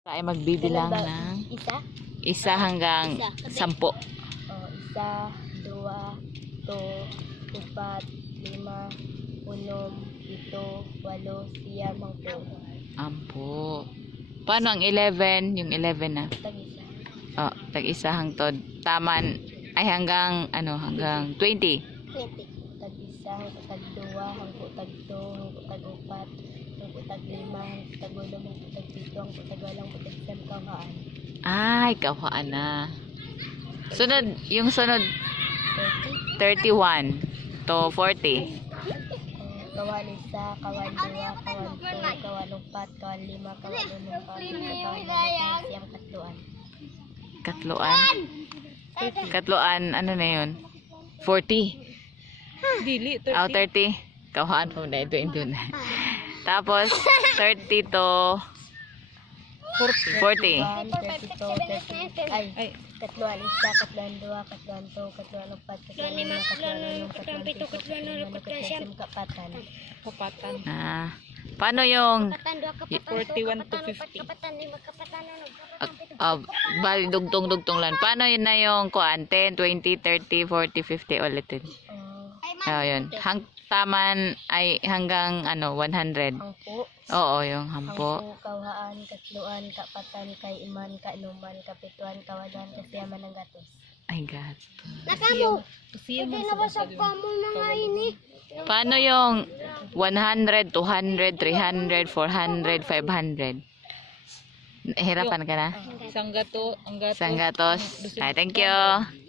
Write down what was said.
Ay magbibilang ng Isa? 1 hanggang 10. Isa, dua, to, upat, lima, unom, pito, walo, siyam, hangpo. 10. Paano ang 11? Yung 11 na. Tag-isa. Oh, tag-isa hangtod. Taman ay hanggang hanggang 20. 20. Tag-isa, hangko tag-2, hangko tag-2, hangko tag-4, hangko tag-5, hangko tag-8, hangko tag-7, hangko tag-8, hangko tag-9, kawaan. Ay, kawaan na. Sunod, yung sunod 30. 31 to 40. Kawan isa, kawan dua, kawan tulo, kawan upat, kawan lima, kawan enam, kawan pito, kawan lima, siyam, katluan. Katluan. Katluan, ano na yun? 40. Dili, 30. Oh, 30. Kawaan po na ito na. Tapos, 30 to 40. 32, 30, ay, katluan isa, katluan dua, katluan to, katluan upat, katluan lima, katluan enam, katluan pito, katluan walo, katluan siyam, kapatan. Kapatan. Paano yung 41 to 50. bali dugtong lang. Paano yun na yung kuan? 10, 20, 30, 40, 50 ulitin. Yun. Taman ay hanggang 100. Hangpo, Oo, yung hampo. hangpo, kawaan, katluan, kapatan, kaiman, kainuman, kapituan, kawalan, kasiyaman ng gatos. Ay God. Siya man sa Paano yung 100, 200, 300, 400, 500? Hirapan ka na? Isang gato, ang gato. Isang gatos. Ay, thank you.